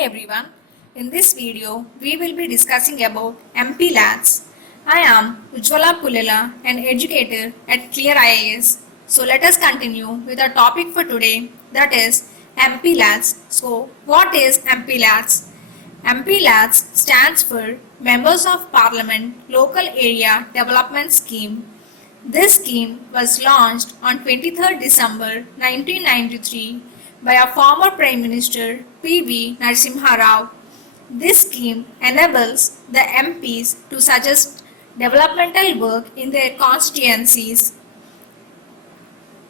everyone. In this video, we will be discussing about MP Labs. I am Ujjwala Pulela, an educator at Clear IAS. So let us continue with our topic for today, that is MP Labs. So what is MP Labs? MP Labs stands for Members of Parliament Local Area Development Scheme. This scheme was launched on 23rd December 1993 by our former Prime Minister P.V. Narasimha Rao. This scheme enables the MPs to suggest developmental work in their constituencies.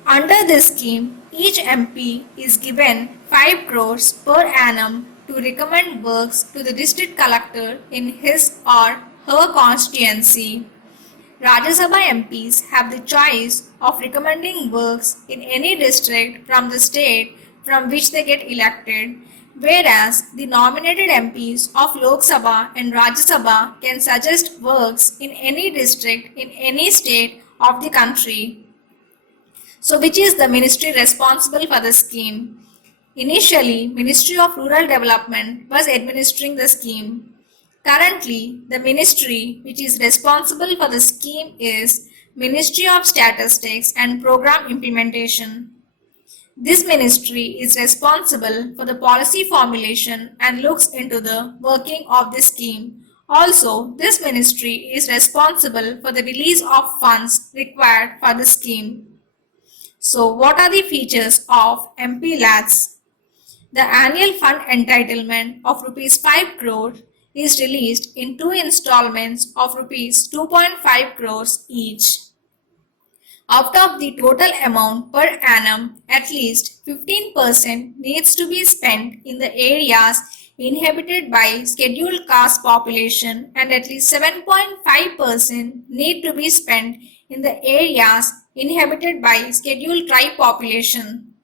Under this scheme, each MP is given 5 crores per annum to recommend works to the district collector in his or her constituency. Rajya Sabha MPs have the choice of recommending works in any district from the state from which they get elected, whereas the nominated MPs of Lok Sabha and Rajya Sabha can suggest works in any district in any state of the country. So, which is the ministry responsible for the scheme? Initially, Ministry of Rural Development was administering the scheme. Currently, the ministry which is responsible for the scheme is Ministry of Statistics and Program Implementation. This ministry is responsible for the policy formulation and looks into the working of the scheme. Also, this ministry is responsible for the release of funds required for the scheme. So, what are the features of MP Labs? The annual fund entitlement of Rs 5 crore is released in 2 installments of Rs 2.5 crores each. Out of the total amount per annum, at least 15% needs to be spent in the areas inhabited by scheduled caste population and at least 7.5% need to be spent in the areas inhabited by scheduled tribe population.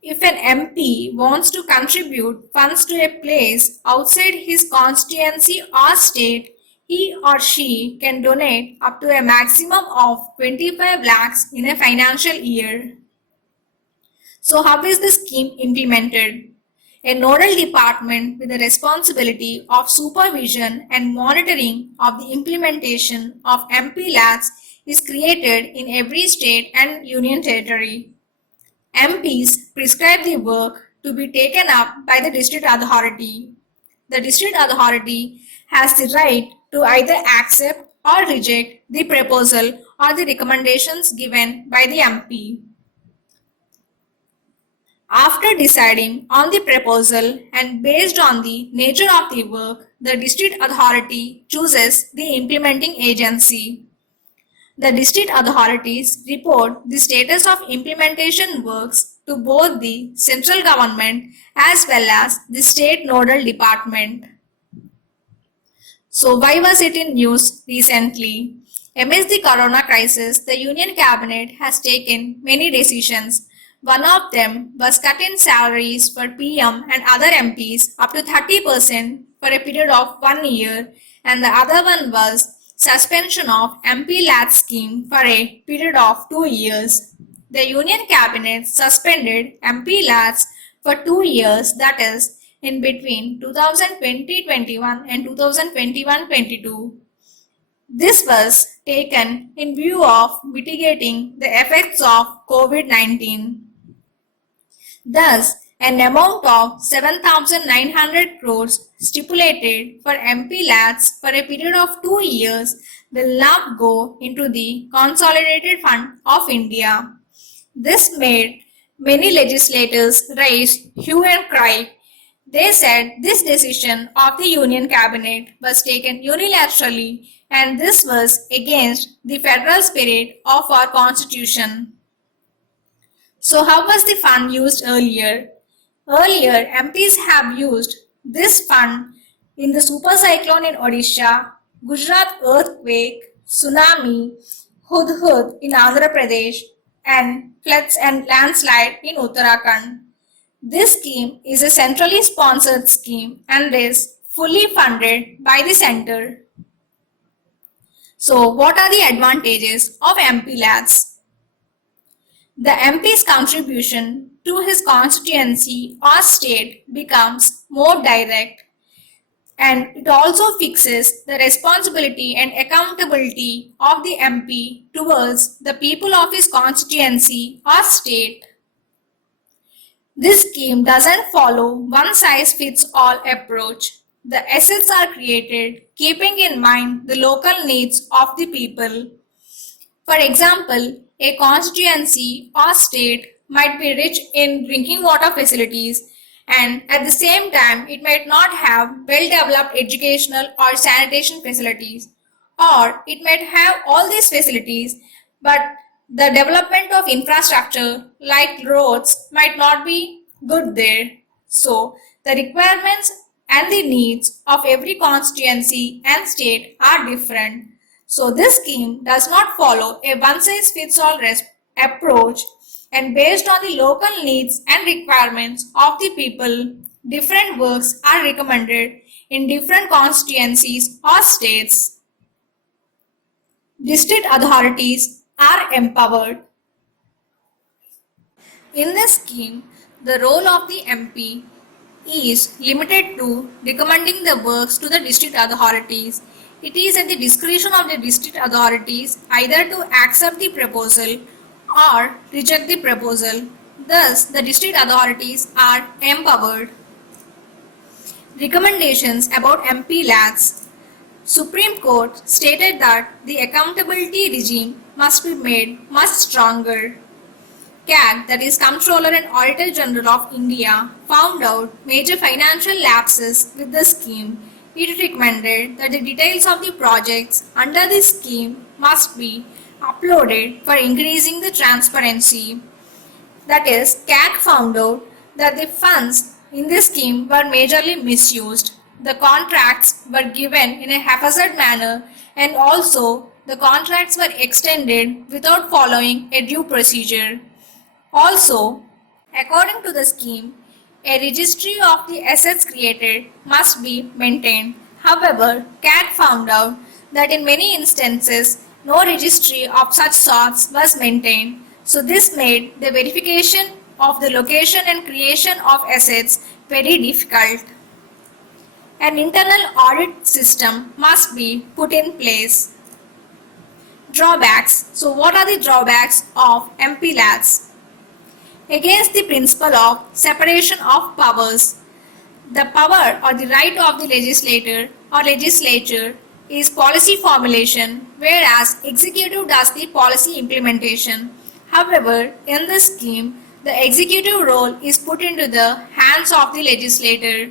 If an MP wants to contribute funds to a place outside his constituency or state, he or she can donate up to a maximum of 25 lakhs in a financial year. So how is the scheme implemented? A nodal department with the responsibility of supervision and monitoring of the implementation of MP Labs is created in every state and union territory. MPs prescribe the work to be taken up by the district authority. The district authority has the right to either accept or reject the proposal or the recommendations given by the MP. After deciding on the proposal and based on the nature of the work, the district authority chooses the implementing agency. The district authorities report the status of implementation works to both the central government as well as the state nodal department. So why was it in news recently? Amidst the corona crisis, the Union Cabinet has taken many decisions. One of them was cut in salaries for PM and other MPs up to 30% for a period of 1 year, and the other one was suspension of MP Labs scheme for a period of 2 years. The Union Cabinet suspended MP Labs for 2 years, that is, in between 2020-21 and 2021-22. This was taken in view of mitigating the effects of COVID-19. Thus, an amount of 7,900 crores stipulated for MP Labs for a period of 2 years will now go into the Consolidated Fund of India. This made many legislators raise hue and cry. They said this decision of the Union Cabinet was taken unilaterally and this was against the federal spirit of our constitution. So how was the fund used earlier? Earlier, MPs have used this fund in the super cyclone in Odisha, Gujarat earthquake, tsunami, Hudhud in Andhra Pradesh, and floods and landslide in Uttarakhand. This scheme is a centrally sponsored scheme and is fully funded by the center. So, what are the advantages of MP Labs? The MP's contribution to his constituency or state becomes more direct, and it also fixes the responsibility and accountability of the MP towards the people of his constituency or state. This scheme doesn't follow one size fits all approach. The assets are created keeping in mind the local needs of the people. For example, a constituency or state might be rich in drinking water facilities, and at the same time it might not have well developed educational or sanitation facilities, or it might have all these facilities but the development of infrastructure like roads might not be good there. So the requirements and the needs of every constituency and state are different. So this scheme does not follow a one size fits all approach, and based on the local needs and requirements of the people, different works are recommended in different constituencies or states. District authorities are empowered. In this scheme, the role of the MP is limited to recommending the works to the district authorities. It is at the discretion of the district authorities either to accept the proposal or reject the proposal. Thus, the district authorities are empowered. Recommendations about MP lads. Supreme Court stated that the accountability regime must be made much stronger. CAG, that is Comptroller and Auditor General of India, found out major financial lapses with the scheme. It recommended that the details of the projects under this scheme must be uploaded for increasing the transparency. That is, CAG found out that the funds in this scheme were majorly misused. The contracts were given in a haphazard manner, and also the contracts were extended without following a due procedure. Also, according to the scheme, a registry of the assets created must be maintained. However, CAG found out that in many instances, no registry of such sorts was maintained. So this made the verification of the location and creation of assets very difficult. An internal audit system must be put in place. Drawbacks. So what are the drawbacks of MP lads? Against the principle of separation of powers, the power or the right of the legislator or legislature is policy formulation, whereas executive does the policy implementation. However, in this scheme, the executive role is put into the hands of the legislator.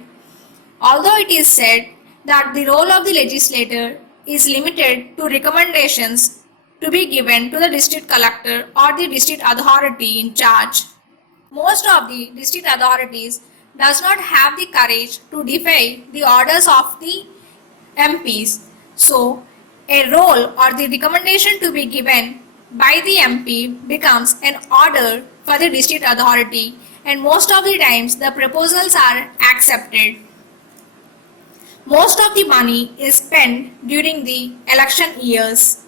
Although it is said that the role of the legislator is limited to recommendations to be given to the district collector or the district authority in charge, most of the district authorities does not have the courage to defy the orders of the MPs. So, a role or the recommendation to be given by the MP becomes an order for the district authority, and most of the times the proposals are accepted. Most of the money is spent during the election years.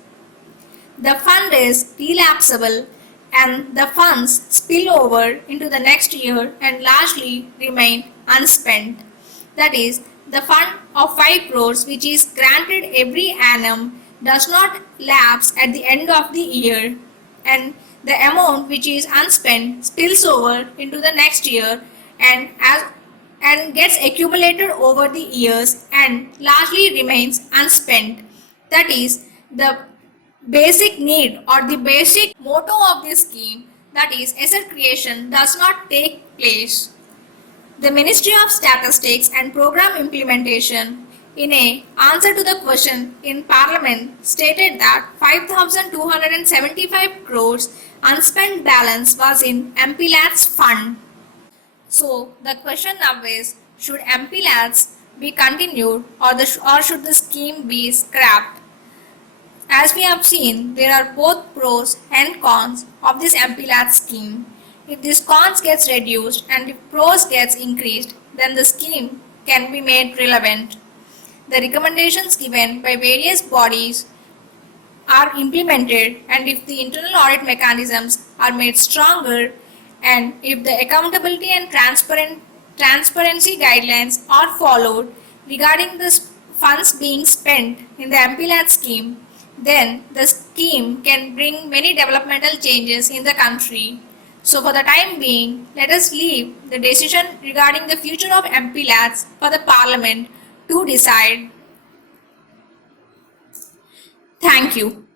The fund is relapsable and the funds spill over into the next year and largely remain unspent. That is, the fund of 5 crores which is granted every annum does not lapse at the end of the year, and the amount which is unspent spills over into the next year and gets accumulated over the years and largely remains unspent. That is, the basic need or the basic motto of this scheme, that is asset creation, does not take place. The Ministry of Statistics and Program Implementation, in a answer to the question in Parliament, stated that 5,275 crores unspent balance was in MPLADS fund. So the question now is, should MPLADS be continued or should the scheme be scrapped? As we have seen, there are both pros and cons of this MPLADS scheme. If this cons gets reduced and if pros gets increased, then the scheme can be made relevant. The recommendations given by various bodies are implemented, and if the internal audit mechanisms are made stronger and if the accountability and transparency guidelines are followed regarding the funds being spent in the MPLAD scheme, then the scheme can bring many developmental changes in the country. So for the time being, let us leave the decision regarding the future of MPLADs for the Parliament to decide. Thank you.